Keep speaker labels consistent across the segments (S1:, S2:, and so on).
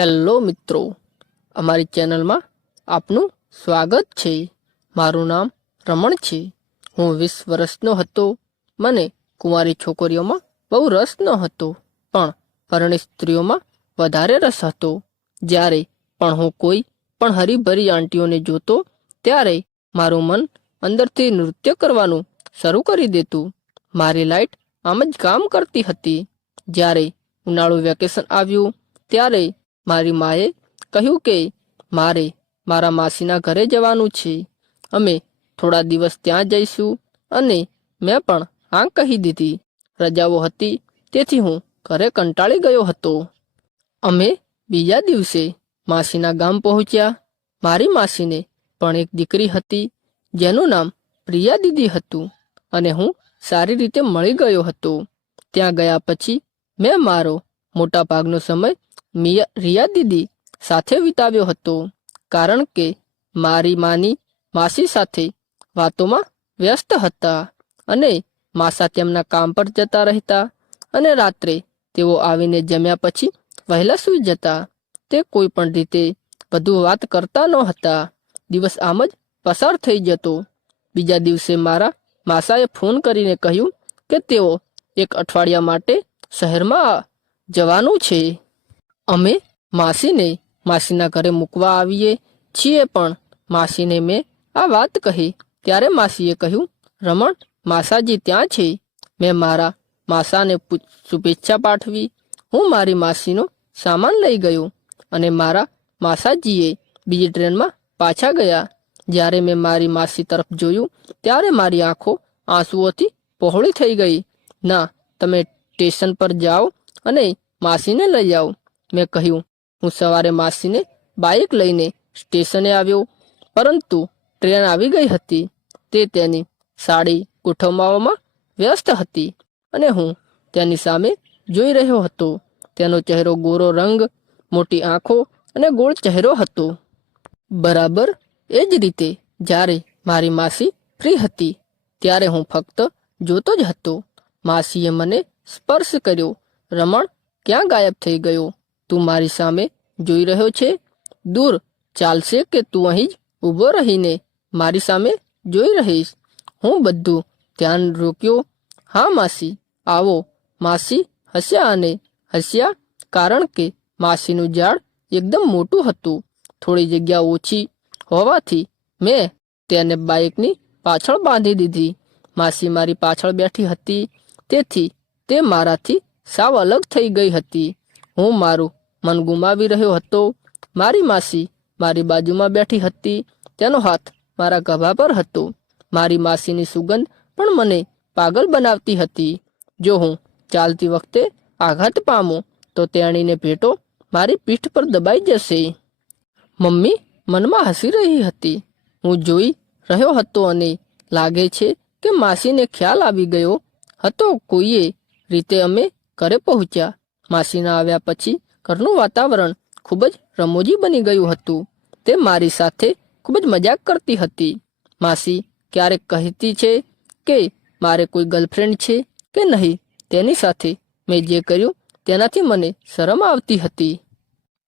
S1: Hello મિત્રો, અમારી ચેનલમાં આપનું સ્વાગત છે. મારું નામ રમણ છે. હું વીસ વર્ષનો હતો. મને કુંવારી છોકરીઓમાં બહુ રસ ન હતો, પણ પરણિત સ્ત્રીઓમાં વધારે રસ હતો. જ્યારે પણ હું કોઈ પણ હરીભરી આંટીઓને જોતો, ત્યારે મારું મન અંદરથી નૃત્ય કરવાનું શરૂ કરી દેતું. મારી લાઈટ આમ જ કામ કરતી હતી. જ્યારે ઉનાળુ વેકેશન આવ્યું, ત્યારે મારી માએ કહ્યું કે, મારે મારા માસીના ઘરે જવાનું છે. અમે થોડા દિવસ ત્યાં જઈશું અને મેં પણ હા કહી દીધી. રજાઓ હતી, તેથી હું ઘરે કંટાળી ગયો હતો. અમે બીજા દિવસે માસીના ગામ પહોંચ્યા. મારી માસીને પણ એક દીકરી હતી, જેનું નામ પ્રિયા દીદી હતું અને હું સારી રીતે મળી ગયો હતો. ત્યાં ગયા પછી મેં મારો મોટા ભાગનો સમય મિયા રિયા દીદી સાથે વિતાવ્યો હતો. કારણ કે મારી માની માસી સાથે વાતોમાં વ્યસ્ત હતા અને માસા તેમના કામ પર જતા રહેતા અને રાત્રે તેઓ આવીને જમ્યા પછી વહેલા સૂઈ જતા. તે કોઈ પણ રીતે વધુ વાત કરતા ન હતા દિવસ આમ જ પસાર થઈ જતો. બીજા દિવસે મારા માસાએ ફોન કરીને કહ્યું કે તેઓ એક અઠવાડિયા માટે શહેરમાં જવાનું છે. અમે માસીને માસીના ઘરે મૂકવા આવીએ છીએ પણ માસીને મેં આ વાત કહી. ત્યારે માસીએ કહ્યું, રમણ, માસાજી ત્યાં છે. મેં મારા માસાને શુભેચ્છા પાઠવી. હું મારી માસીનો સામાન લઈ ગયો અને મારા માસાજીએ બીજી ટ્રેનમાં પાછા ગયા. જ્યારે મેં મારી માસી તરફ જોયું, ત્યારે મારી આંખો આંસુઓથી પહોળી થઈ ગઈ. ના, તમે સ્ટેશન પર જાઓ અને માસીને લઈ આવો. મેં કહ્યું, હું સવારે માસીને બાઇક લઈને સ્ટેશને આવ્યો, પરંતુ ટ્રેન આવી ગઈ હતી. તે તેની સાડી ગોઠવવામાં વ્યસ્ત હતી અને હું તેની સામે જોઈ રહ્યો હતો. તેનો ચહેરો ગોરો રંગ, મોટી આંખો અને ગોળ ચહેરો હતો. બરાબર એ જ રીતે જ્યારે મારી માસી ફ્રી હતી, ત્યારે હું ફક્ત જોતો જ હતો. માસીએ મને સ્પર્શ કર્યો. રમણ ક્યાં ગાયબ થઈ ગયો? તું મારી સામે જોઈ રહ્યો છે? દૂર, ચાલશે કે તું અહીં જ ઊભો રહીને મારી સામે જોઈ રહીશ? હું બધું ધ્યાન રોક્યો. હા, માસી. આવો. માસી હસ્યા અને હસ્યા કારણ કે માસીનું ઝાડ એકદમ મોટું હતું. થોડી જગ્યા ઓછી હોવાથી મેં તેને બાઇકની પાછળ બાંધી દીધી. માસી મારી પાછળ બેઠી હતી. તેથી તે મારાથી સાવ અલગ થઈ ગઈ હતી. હું મારું મન ગુમાવી રહ્યો હતો. મારી માસી મારી બાજુમાં બેઠી હતી. તેનો હાથ મારા ગભા પર હતો. મારી માસીની સુગંધ પણ મને પાગલ બનાવતી હતી. જો હું ચાલતી વખતે આઘાત પામું, તો તેણીને ભેટો મારી પીઠ પર દબાઈ જશે. મમ્મી મનમાં હસી રહી હતી. હું જોઈ રહ્યો હતો અને લાગે છે કે માસીને ખ્યાલ આવી ગયો હતો. કોઈએ રીતે અમે ઘરે પહોંચ્યા. માસીના આવ્યા પછી ઘરનું વાતાવરણ ખૂબ જ રમોજી બની ગયું હતું. તે મારી સાથે ખૂબ જ મજાક કરતી હતી. માસી, ક્યારેક કહેતી છે કે મારે કોઈ ગર્લફ્રેન્ડ છે કે નહીં? તેની સાથે મેં જે કર્યું તેનાથી મને શરમ આવતી હતી.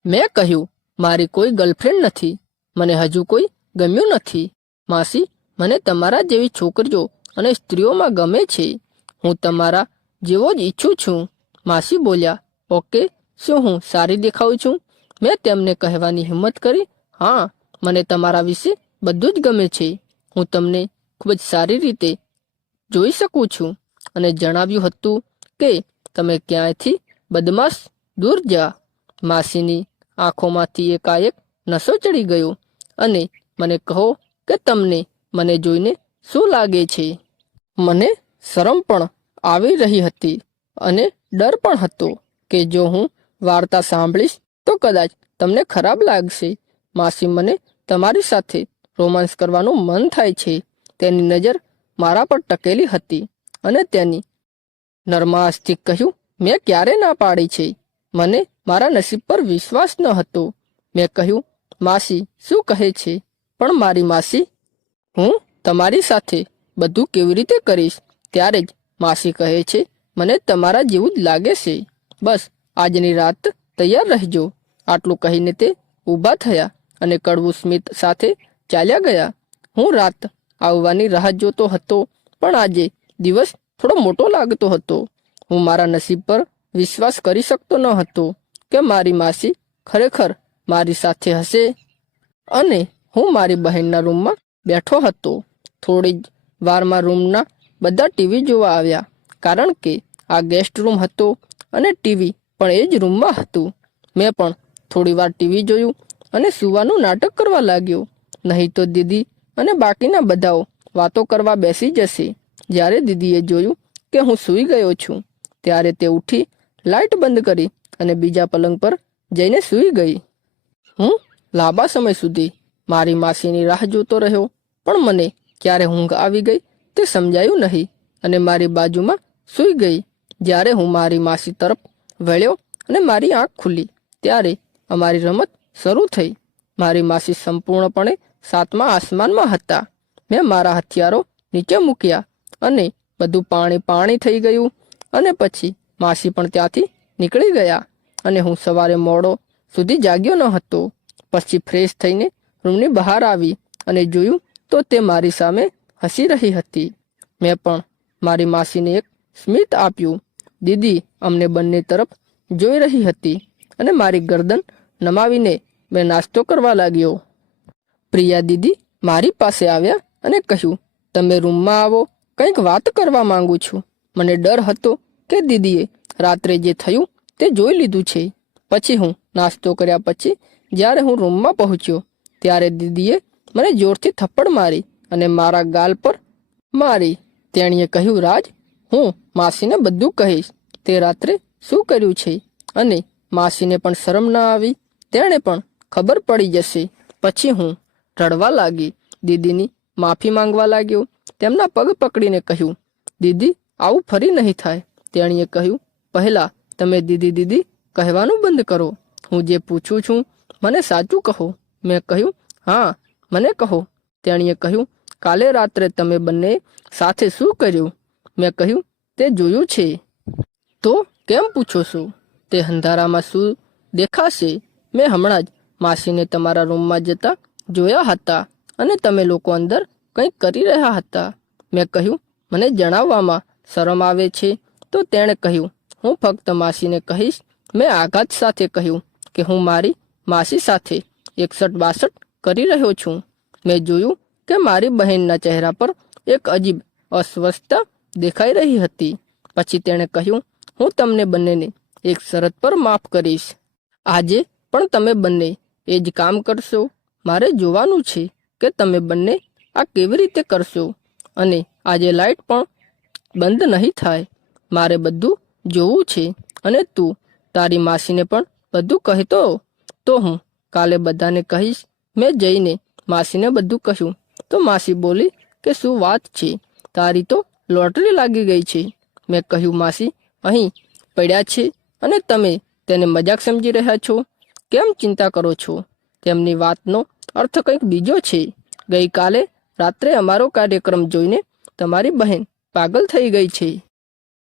S1: મેં કહ્યું, મારી કોઈ ગર્લફ્રેન્ડ નથી. મને હજુ કોઈ ગમ્યું નથી. માસી, મને તમારા જેવી છોકરીઓ અને સ્ત્રીઓમાં ગમે છે. હું તમારા જેવો જ ઈચ્છું છું. માસી બોલ્યા, ઓકે શું હું સારી દેખાઉં છું? મેં તેમને કહેવાની હિંમત કરી. હા, મને તમારા વિશે બધું જ ગમે છે. હું તમને ખૂબ જ સારી રીતે જોઈ શકું છું અને જણાવ્યું હતું કે તમે ક્યાંયથી બદમાશ દૂર જા. માસીની આંખોમાંથી એકાએક નશો ચડી ગયો અને મને કહો કે તમને મને જોઈને શું લાગે છે? મને શરમ પણ આવી રહી હતી અને ડર પણ હતો કે જો હું વાર્તા સાંભળીશ તો કદાચ તમને ખરાબ લાગશે. માસી મને તમારી સાથે રોમાન્સ કરવાનું મન થાય છે. તેની નજર મારા પર ટકેલી હતી અને તેની નરમાસથી કહ્યું, મેં ક્યારે ના પાડી છે? મને મારા નસીબ પર વિશ્વાસ ન હતો. મેં કહ્યું, માસી, શું કહે છે? પણ મારી માસી, હું તમારી સાથે બધું કેવી રીતે કરીશ? ત્યારે જ માસી કહે છે, મને તમારા જેવું જ લાગે છે. બસ આજની રાત તૈયાર રહેજો. આટલું કહીને તે ઊભા થયા અને કડવું સ્મિત સાથે ચાલ્યા ગયા. હું રાત આવવાની રાહ જોતો હતો, પણ આજે દિવસ થોડો મોટો લાગતો હતો. હું મારા નસીબ પર વિશ્વાસ કરી શકતો ન હતો કે મારી માસી ખરેખર મારી સાથે હશે અને હું મારી બહેનના રૂમમાં બેઠો હતો. થોડી જ વારમાં રૂમના બધા ટીવી જોવા આવ્યા, કારણ કે આ ગેસ્ટ રૂમ હતો અને ટીવી પણ એ જ રૂમમાં હતું. મેં પણ થોડી વાર ટીવી જોયું અને સુવાનું નાટક કરવા લાગ્યો. નહીં તો દીદી અને બાકીના બધાઓ વાતો કરવા બેસી જશે. જ્યારે દીદીએ જોયું કે હું સૂઈ ગયો છું, ત્યારે તે ઉઠી લાઇટ બંધ કરી અને બીજા પલંગ પર જઈને સૂઈ ગઈ. હું લાંબા સમય સુધી મારી માસીની રાહ જોતો રહ્યો, પણ મને ક્યારે ઊંઘ આવી ગઈ તે સમજાયું નહીં અને મારી બાજુમાં સૂઈ ગઈ. જ્યારે હું મારી માસી તરફ વળ્યો અને મારી આંખ ખુલી ત્યારે અમારી રમત શરૂ થઈ. મારી માસી સંપૂર્ણપણે સાતમા આસમાનમાં હતા. મેં મારા હથિયારો નીચે મૂક્યા અને બધું પાણી પાણી થઈ ગયું અને પછી માસી પણ ત્યાંથી નીકળી ગયા અને હું સવારે મોડો સુધી જાગ્યો ન હતો. પછી ફ્રેશ થઈને રૂમની બહાર આવી અને જોયું તો તે મારી સામે હસી રહી હતી. મેં પણ મારી માસીને એક સ્મિત આપ્યું દીદી અમને બંને તરફ જોઈ રહી હતી અને મારી ગરદન નમાવીને મેં નાસ્તો કરવા લાગ્યો. પ્રિયા દીદી મારી પાસે આવ્યા અને કહ્યું, તમે રૂમમાં આવો, કંઈક વાત કરવા માંગુ છું. મને ડર હતો કે દીદીએ રાત્રે જે થયું તે જોઈ લીધું છે. પછી હું નાસ્તો કર્યા પછી જ્યારે હું રૂમમાં પહોંચ્યો, ત્યારે દીદીએ મને જોરથી થપ્પડ મારી અને મારા ગાલ પર મારી. તેણીએ કહ્યું, રાજ હું માસીને બધું કહીશ. તે રાત્રે શું કર્યું છે? અને માસીને પણ શરમ ન આવી? તેણે પણ ખબર પડી જશે. પછી હું રડવા લાગી. દીદીની માફી માંગવા લાગ્યો. તેમના પગ પકડીને કહ્યું, દીદી, આવું ફરી નહીં થાય. તેણીએ કહ્યું, પહેલા તમે દીદી દીદી, કહેવાનું બંધ કરો. હું જે પૂછું છું, મને સાચું કહો. મેં કહ્યું, હા, મને કહો. તેણીએ કહ્યું, કાલે રાત્રે તમે બંને સાથે શું કર્યું? મેં કહ્યું, તે જોયું છે. તો કેમ પૂછો છો? તે અંધારામાં શું દેખાશે? મેં હમણાં જ માસીને તમારા રૂમમાં જતા જોયા હતા અને તમે લોકો અંદર કંઈક કરી રહ્યા હતા. મેં કહ્યું, મને જણાવવામાં શરમ આવે છે. તો તેણે કહ્યું, હું ફક્ત માસીને કહીશ. મેં આઘાત સાથે કહ્યું કે હું મારી માસી સાથે એકસઠ બાસઠ કરી રહ્યો છું. મેં જોયું કે મારી બહેનના ચહેરા પર એક અજીબ અસ્વસ્થતા દેખાઈ રહી હતી. પછી તેણે કહ્યું, હું તમને બંનેને એક શરત પર માફ કરીશ. આજે પણ તમે બંને એ જ કામ કરશો? મારે જોવાનું છે કે તમે બંને આ કેવી રીતે કરશો. અને આજે લાઇટ પણ બંધ નહીં થાય. મારે બધું જોવું છે. અને તું તારી માસીને પણ બધું કહેતો? તો હું કાલે બધાને કહીશ, મેં જઈને માસીને બધું કહ્યું. તો માસી બોલી કે શું વાત છે? તારી તો લોટરી લાગી ગઈ છે. મેં કહ્યું, માસી, અહીં પડ્યા છે અને તમે તેને મજાક સમજી રહ્યા છો? કેમ ચિંતા કરો છો? તેમની વાતનો અર્થ કંઈક બીજો છે. ગઈકાલે રાત્રે અમારો કાર્યક્રમ જોઈને તમારી બહેન પાગલ થઈ ગઈ છે.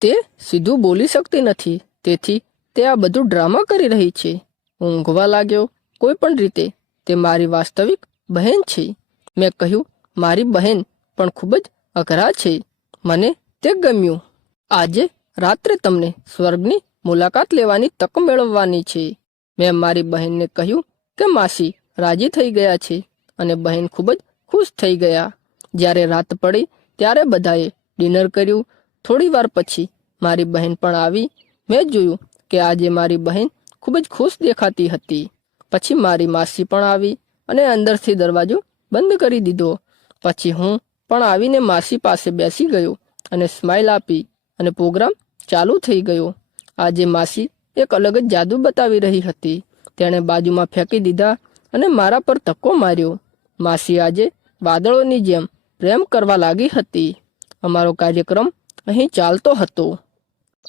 S1: તે સીધું બોલી શકતી નથી. તેથી તે આ બધું ડ્રામા કરી રહી છે. ઊંઘવા લાગ્યો. કોઈ પણ રીતે, તે મારી વાસ્તવિક બહેન છે. મેં કહ્યું, મારી બહેન પણ ખૂબ જ અઘરા છે. મને તે ગમ્યું. આજે રાત્રે તમને સ્વર્ગની મુલાકાત લેવાની તક મેળવવાની છે. મેં મારી બહેનને કહ્યું કે માસી રાજી થઈ ગયા છે અને બહેન ખૂબ જ ખુશ થઈ ગયા. જ્યારે રાત પડી ત્યારે બધાએ ડિનર કર્યું. થોડી વાર પછી મારી બહેન પણ આવી. મેં જોયું કે આજે મારી બહેન ખૂબ જ ખુશ દેખાતી હતી. પછી મારી માસી પણ આવી અને અંદરથી દરવાજો બંધ કરી દીધો. પછી હું પણ આવીને માસી પાસે બેસી ગયો અને સ્માઇલ આપી અને પ્રોગ્રામ ચાલુ થઈ ગયો. આજે માસી એક અલગ જ જાદુ બતાવી રહી હતી. તેણે બાજુમાં ફેંકી દીધા અને મારા પર ધક્કો માર્યો. માસી આજે વાદળોની જેમ પ્રેમ કરવા લાગી હતી. અમારો કાર્યક્રમ અહીં ચાલતો હતો.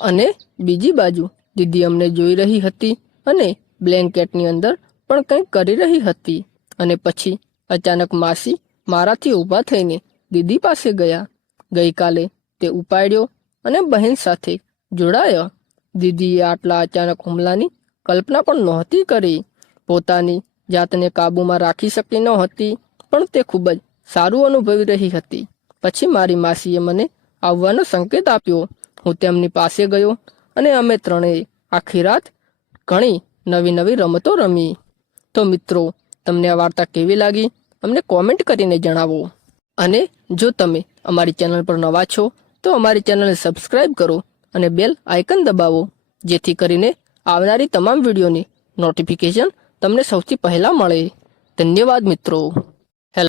S1: અને બીજી બાજુ દીદી અમને જોઈ રહી હતી અને બ્લેન્કેટની અંદર પણ કંઈક કરી રહી હતી. અને પછી અચાનક માસી મારાથી ઊભા થઈને દીદી પાસે ગયા. ગઈકાલે તે ઉપાડ્યો અને બહેન સાથે જોડાયા. દીદીએ આટલા અચાનક હુમલાની કલ્પના પણ નહોતી કરી. પોતાની જાતને કાબૂમાં રાખી શકી નહોતી પણ તે ખૂબ જ સારું અનુભવી રહી હતી. પછી મારી માસીએ મને આવવાનો સંકેત આપ્યો. હું તેમની પાસે ગયો અને અમે ત્રણેય આખી રાત ઘણી નવી નવી રમતો રમી. તો મિત્રો, તમને આ વાર્તા કેવી લાગી? અમને કોમેન્ટ કરીને જણાવો. અને જો તમે અમારી ચેનલ પર નવા છો, તો અમારી ચેનલને સબસ્ક્રાઇબ કરો અને બેલ આઇકન દબાવો, જેથી કરીને આવનારી તમામ વિડીયોની નોટિફિકેશન તમને સૌથી પહેલાં મળે. ધન્યવાદ મિત્રો.